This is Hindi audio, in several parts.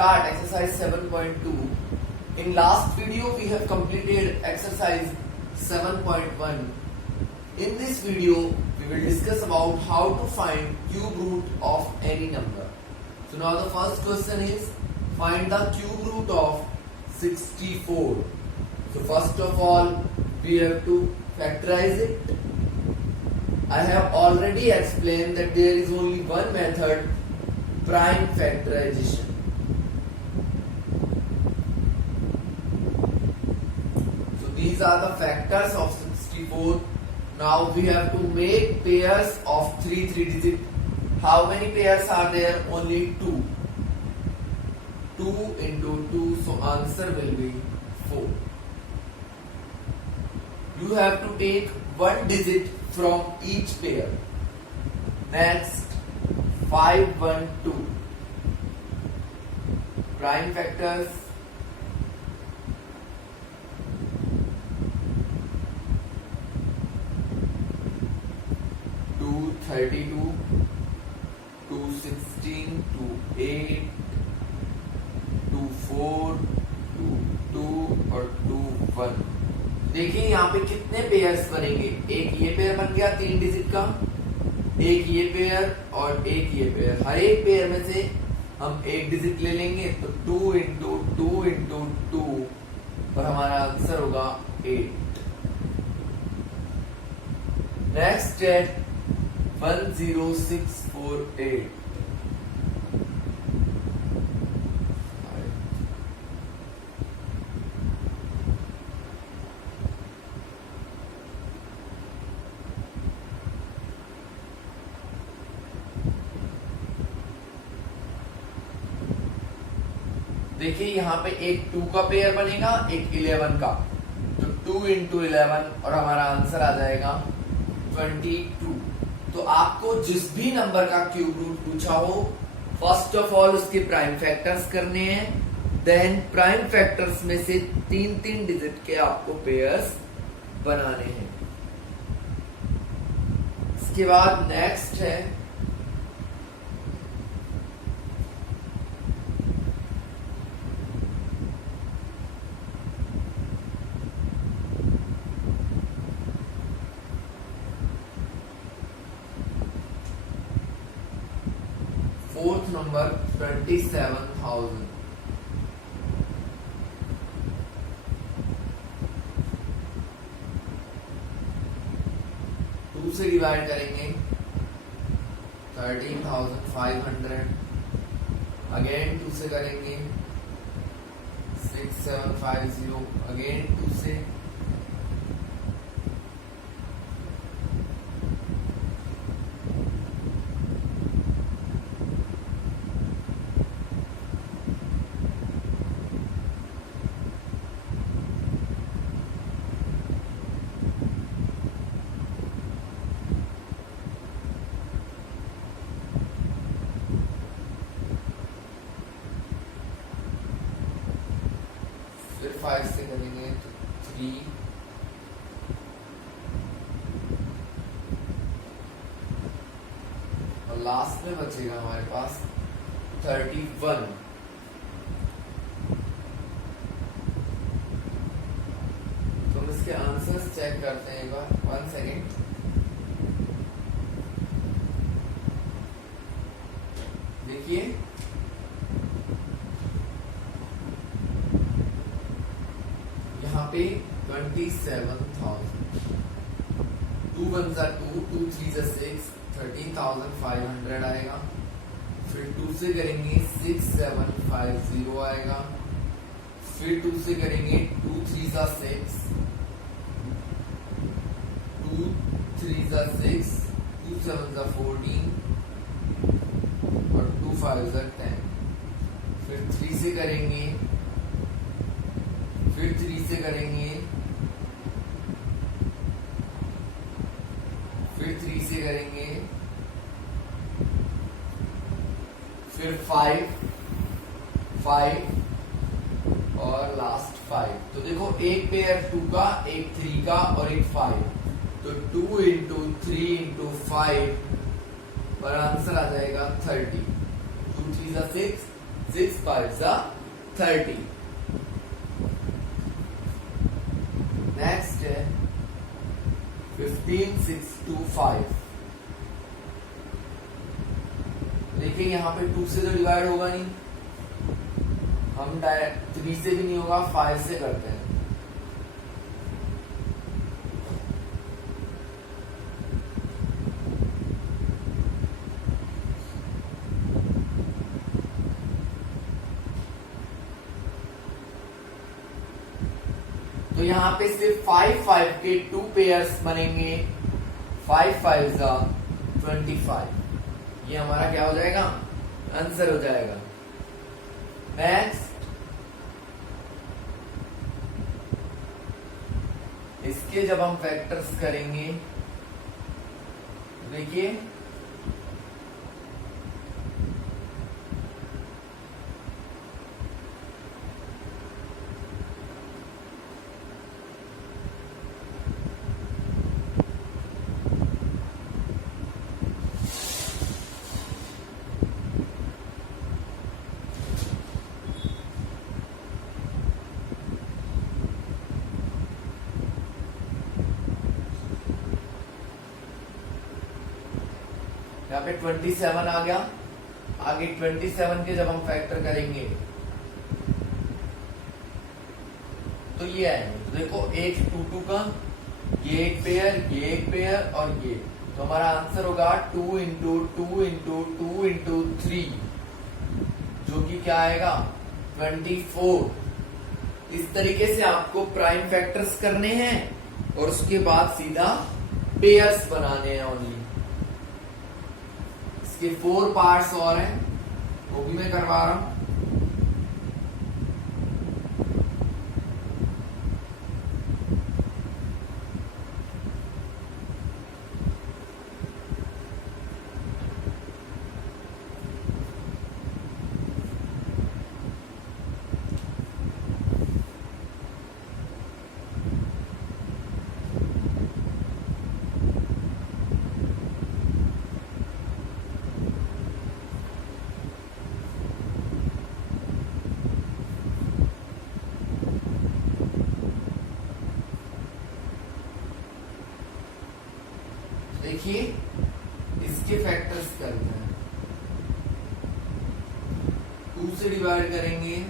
start exercise 7.2. In last video we have completed exercise 7.1. In this video we will discuss about how to find cube root of any number. So now the first question is find the cube root of 64. So first of all we have to factorize it. I have already explained that there is only one method, prime factorization. So these are the factors of 64. Now we have to make pairs of 3 digit. How many pairs are there? Only 2. 2 into 2, so answer will be 4. You have to take one digit from each pair. Next, 5, 1, 2. Prime factors. Two 32, 2 16, 2 8, 2 4, 2 2 और 2 1. देखिए यहाँ पे कितने पेयर्स बनेंगे. एक ये पेयर बन गया 3 डिजिट का, एक ये पेयर और एक ये पेयर. हर एक पेयर में से हम एक डिजिट ले लेंगे तो 2 इंटू 2 इंटू 2 और हमारा आंसर होगा 8. नेक्स्ट है 10648. देखिए यहाँ पे एक 2 का पेयर बनेगा, एक 11 का, तो 2 इंटू 11 और हमारा आंसर आ जाएगा 22. तो आपको जिस भी नंबर का क्यूब रूट पूछा हो, फर्स्ट ऑफ ऑल उसके प्राइम फैक्टर्स करने हैं, देन प्राइम फैक्टर्स में से 3 डिजिट के आपको पेयर्स बनाने हैं. इसके बाद नेक्स्ट है 4th नंबर 27,000. टू से डिवाइड करेंगे 13,500. अगेन 2 से करेंगे 6750. अगेन 2 से 5 से करेंगे 3. और लास्ट में बचेगा हमारे पास 31. तो हम इसके आंसर्स चेक करते हैं एक बार. 1 सेकेंड. देखिए यहाँ पे 27,000. 2 1 जा 2, 2 3 जा 6, 13,500 आएगा. फिर 2 से करेंगे 6750 आएगा. फिर 2 से करेंगे 2 3 जा 6, 2 3 जा 6, 2 7 जा 14 और 2 5 जा 10. फिर 3 से करेंगे, फिर 3 से करेंगे, फिर 3 से करेंगे, फिर 5 और लास्ट 5. तो देखो एक पेयर 2 का, एक 3 का और एक 5. तो 2 इंटू 3 इंटू 5 और आंसर आ जाएगा 30. 2 3 6, 6 5 जा 30। नेक्स्ट है 15 6 2 5। देखिए यहाँ पे 2 से तो डिवाइड होगा नहीं, हम डायरेक्ट 3 से भी नहीं होगा, 5 से करते हैं। तो यहाँ पे सिर्फ 5 5 के 2 पेयर्स बनेंगे, 5 5 जा 25। ये हमारा क्या हो जाएगा, आंसर हो जाएगा। नेक्स्ट, इसके जब हम फैक्टर्स करेंगे, देखिए यहाँ पे 27 आ गया। आगे 27 के जब हम फैक्टर करेंगे तो ये आएंगे। तो देखो एक 2 2 का, ये एक पेयर, ये एक पेयर और ये, तो हमारा आंसर होगा 2 इंटू 2 इंटू 2 इंटू 3, जो कि क्या आएगा 24। इस तरीके से आपको प्राइम फैक्टर्स करने हैं और उसके बाद सीधा पेयर्स बनाने हैं ओनली। इसके 4 पार्ट्स और हैं, वो भी मैं करवा रहा हूं। देखिए इसके फैक्टर्स करते हैं, 2 से डिवाइड करेंगे,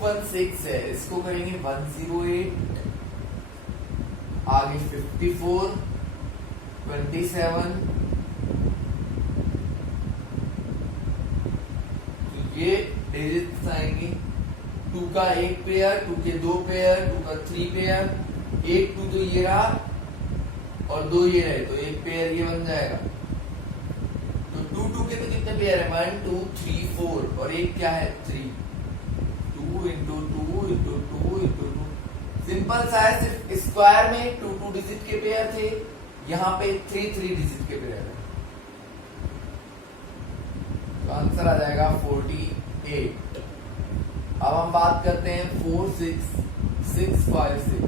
वन 6 है, इसको करेंगे 108, आगे 54, 27, तो ये डिजिट्स आएंगे। 2 का एक पेयर, 2 के 2 पेयर, 2 का 3 पेयर, एक 2 तो ये रहा और 2 ये रहे, तो एक पेयर ये बन जाएगा। तो 2 2 के तो कितने पेयर है, 1 2 3 4 और एक क्या है 3, 2 इंटू 2 इंटू 2 इंटू 2। सिंपल सा है, सिर्फ स्क्वायर में 2 2 डिजिट के पेयर थे, यहाँ पे 3 3 डिजिट के पेयर है, तो आंसर आ जाएगा 48। अब हम बात करते हैं 4 6 6 5 6।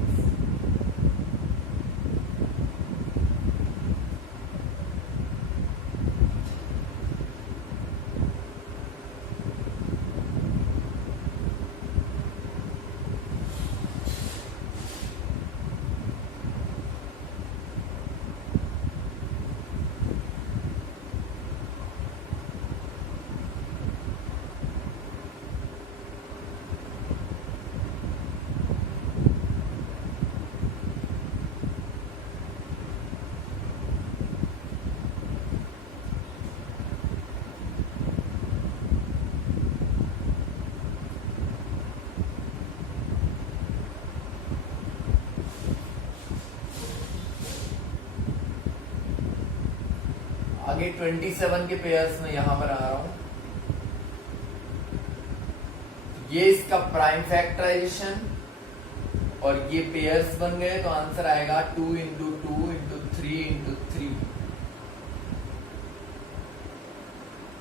आगे 27 के पेयर्स में यहां पर आ रहा हूं, ये इसका प्राइम फैक्टराइजेशन और ये पेयर्स बन गए, तो आंसर आएगा 2 इंटू 2 इंटू 3 इंटू 3,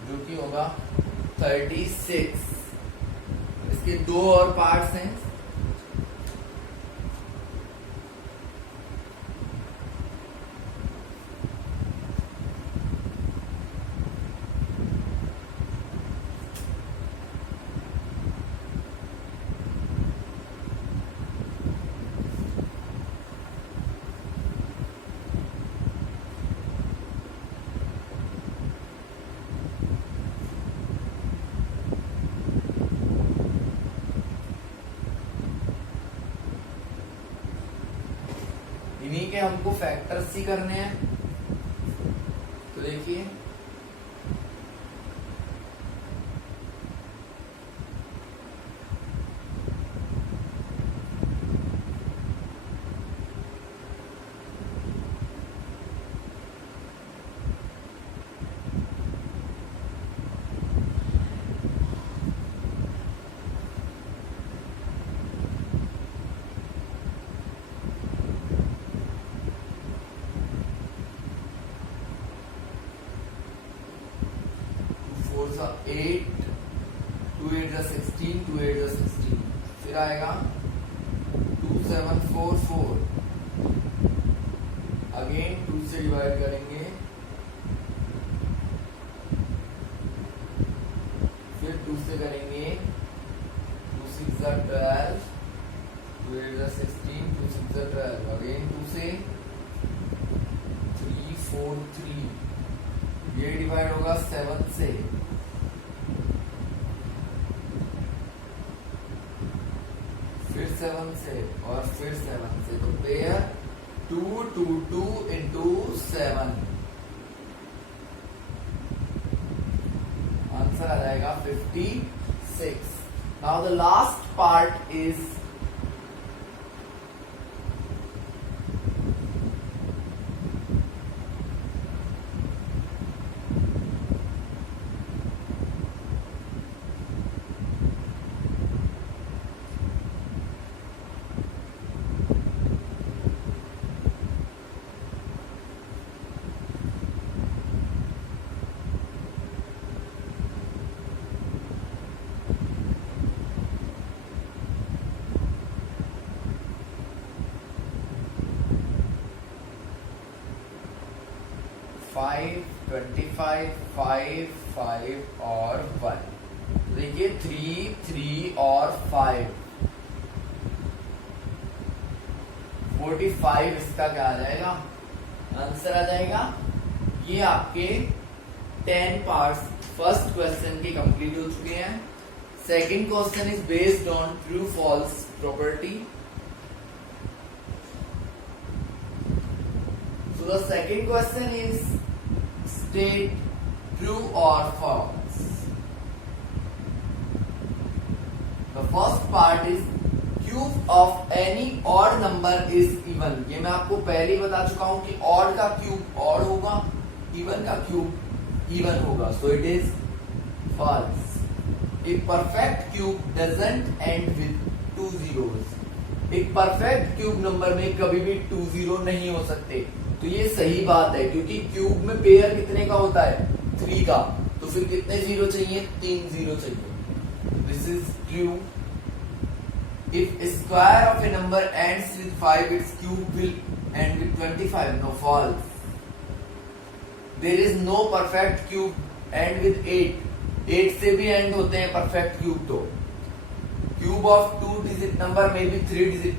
जो कि होगा 36। इसके दो और पार्ट्स हैं, इन्हीं के हमको फैक्टर्स ही करने हैं। तो देखिए सा 8, 2 8 जा 16, 2 8 जा 16, फिर आएगा 2 7 4 4, अगेन 2 से डिवाइड करेंगे, फिर 2 से करेंगे, 2 6 जा 12, 2 8 जा 16, 2 6 जा 12, अगेन 2 से 3 4 3, ये डिवाइड होगा 7 से, फिर 7 से और फिर 7 से, तो पेयर 2 2 2 इंटू 7, आंसर आ जाएगा 56। Now the last part is five 25 5 5 और 1, देखिए 3 3 और 5, 45 इसका क्या आ जाएगा, आंसर आ जाएगा। ये आपके 10 पार्ट्स फर्स्ट क्वेश्चन के कंप्लीट हो चुके हैं। Second question is based on true false property. So the second question is state true or false. The first part is cube of any odd number is even. ये मैं आपको पहले ही बता चुका हूं कि odd का क्यूब odd होगा, even का क्यूब even होगा. So it is false. A perfect cube doesn't end with 2 zeros. एक परफेक्ट क्यूब नंबर में कभी भी 2 जीरो नहीं हो सकते। तो ये सही बात है, क्योंकि क्यूब में पेयर कितने का होता है, 3 का, तो फिर कितने जीरो चाहिए, 3 जीरो चाहिए। This is true. If square of a number ends with 5, its cube will end with 25। No, false. There is no perfect cube end with 8। 8 से भी एंड होते हैं परफेक्ट क्यूब। तो क्यूब ऑफ 2 डिजिट नंबर में भी 3 डिजिट,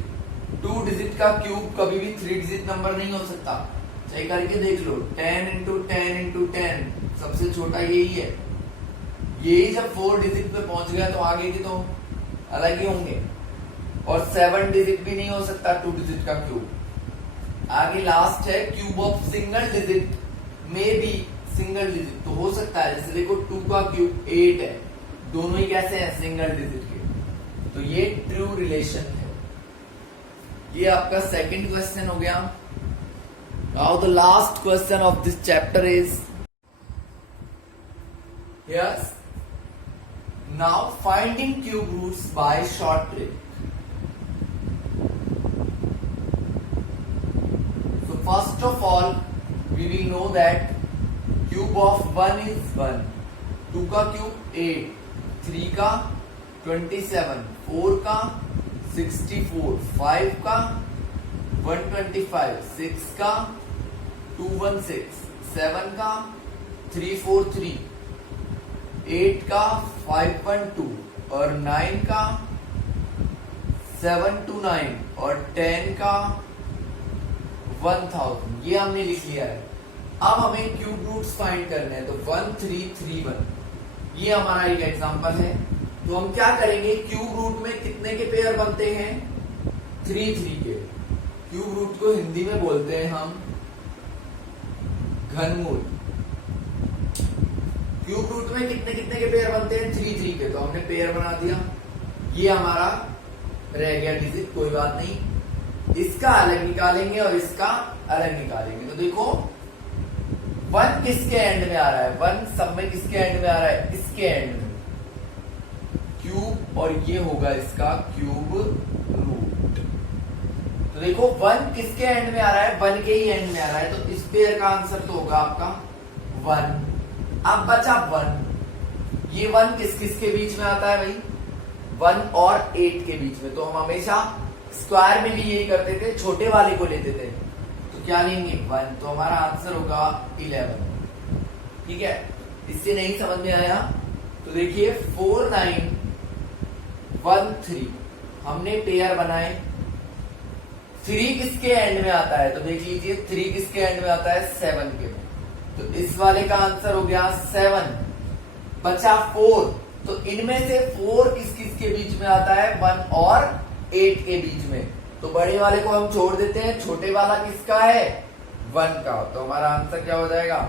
2 डिजिट का क्यूब कभी भी 3 डिजिट नंबर नहीं हो सकता। चाहे करके देख लो, 10 इंटू 10 इंटू 10, सबसे छोटा यही है। यही जब 4 डिजिट पे पहुंच गया तो आगे के तो अलग ही होंगे। और 7 डिजिट भी नहीं हो सकता 2 डिजिट का क्यूब। आगे लास्ट है क्यूब ऑफ सिंगल डिजिट में भी सिंगल डिजिट तो हो सकता है। जैसे देखो 2 का क्यूब 8 है, दोनों ही कैसे हैं, सिंगल डिजिट के। तो ये ट्रू रिलेशन है। ये आपका सेकंड क्वेश्चन हो गया। Now the last question of this chapter is Yes. Now finding cube roots by short trick. So first of all, we will know that cube of 1 is 1, 2 का cube 8, 3 का 27, 4 का 64, 5 का 125, 6 का 216, 7 का 343, 8 का 512 और 9 का 729 और 10 का 1000। ये हमने लिख लिया है। अब हमें क्यूब रूट्स फाइंड करने हैं, तो 1 3 3 1 ये हमारा एक एग्जांपल है। तो हम क्या करेंगे, क्यूब रूट में कितने के पेयर बनते हैं, 3 3 के। क्यूब रूट को हिंदी में बोलते हैं हम घनमूल। क्यूब रूट में कितने कितने के पेयर बनते हैं, 3 3 के। तो हमने पेयर बना दिया, ये हमारा रह गया डिजिट, कोई बात नहीं। इसका अलग निकालेंगे और इसका अलग निकालेंगे। तो देखो 1 किसके एंड में आ रहा है, 1 सब में किसके एंड में आ रहा है, इसके एंड में क्यूब, और ये होगा इसका क्यूब रूट। तो देखो 1 किसके एंड में आ रहा है, 1 के ही एंड में आ रहा है, तो इस पेयर का आंसर तो होगा आपका 1। अब बचा 1, ये 1 किस किस के बीच में आता है भाई, 1 और 8 के बीच में। तो हम हमेशा स्क्वायर में भी यही करते थे, छोटे वाले को लेते थे। तो क्या लेंगे 1, तो हमारा आंसर होगा 11। ठीक है, इससे नहीं समझ में आया तो देखिए 4 9 1 3 हमने पेयर बनाए। 3 किसके एंड में आता है, तो देख लीजिए 3 किसके एंड में आता है, 7 के। तो इस वाले का आंसर हो गया 7। बचा 4, तो इनमें से 4 किस किस के बीच में आता है, 1 और 8 के बीच में। तो बड़े वाले को हम छोड़ देते हैं, छोटे वाला किसका है, 1 का। तो हमारा आंसर क्या हो जाएगा,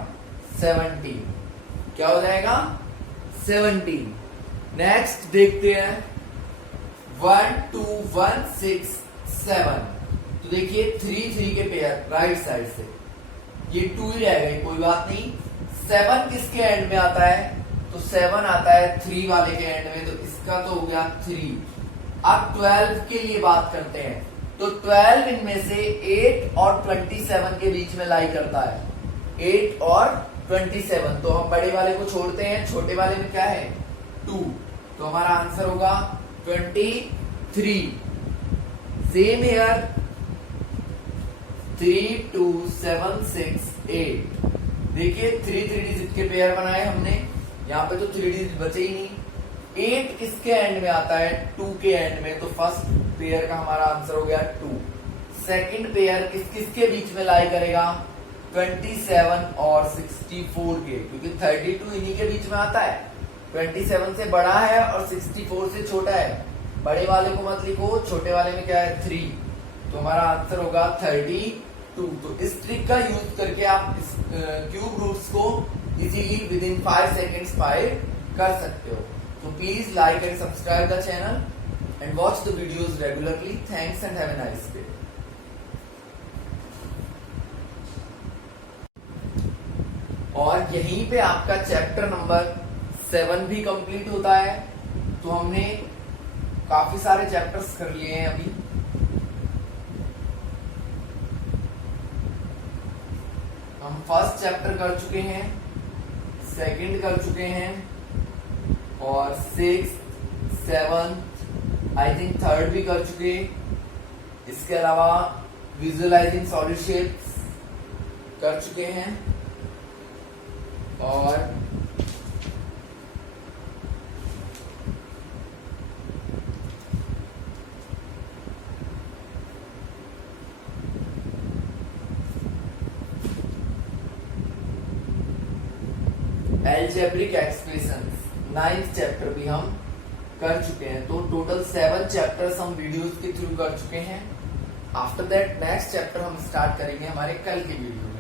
17। क्या हो जाएगा, 17। नेक्स्ट देखते हैं 1 2 1 6 7। तो देखिए 3 3 के पेयर राइट साइड से, ये 2 ही रह गए, कोई बात नहीं। 7 किसके एंड में आता है, तो 7 आता है 3 वाले के एंड में, तो इसका तो हो गया 3। अब 12 के लिए बात करते हैं, तो 12 इनमें से 8 और 27 के बीच में लाई करता है, 8 और 27। तो हम बड़े वाले को छोड़ते हैं, छोटे वाले में क्या है, 2। तो हमारा आंसर होगा 23। Same here 3 2 7 6 8। देखिए 3 3 डिजिट के पेयर बनाए हमने, यहाँ पे तो 3 डिजिट बचे ही नहीं। 8 किसके एंड में आता है, 2 के एंड में। तो फर्स्ट पेयर का हमारा आंसर हो गया 2। सेकंड पेयर किस किसके बीच में लाई करेगा, 27 और 64 के, क्योंकि 32 इन्हीं के बीच में आता है। 27 से बड़ा है और 64 से छोटा है। बड़े वाले को मत लिखो, छोटे वाले में क्या है, 3। तो हमारा आंसर होगा 32। तो इस ट्रिक का यूज करके आप इस क्यूब रूट्स को easily with in 5 seconds find कर सकते हो। So please like and subscribe the channel and watch the videos regularly. Thanks and have a nice day. और यहीं पे आपका चैप्टर नंबर 7 भी कंप्लीट होता है। तो हमने काफी सारे चैप्टर्स कर लिए हैं अभी। हम फर्स्ट चैप्टर कर चुके हैं, सेकंड कर चुके हैं, और 6th 7th I think 3rd भी कर चुके। इसके अलावा विजुअलाइजिंग सॉलिड शेप्स कर चुके हैं, और अलजेब्रिक एक्सप्रेशंस 9th चैप्टर भी हम कर चुके हैं। तो टोटल 7 चैप्टर्स हम वीडियोस के थ्रू कर चुके हैं। आफ्टर दैट नेक्स्ट चैप्टर हम स्टार्ट करेंगे हमारे कल के वीडियो।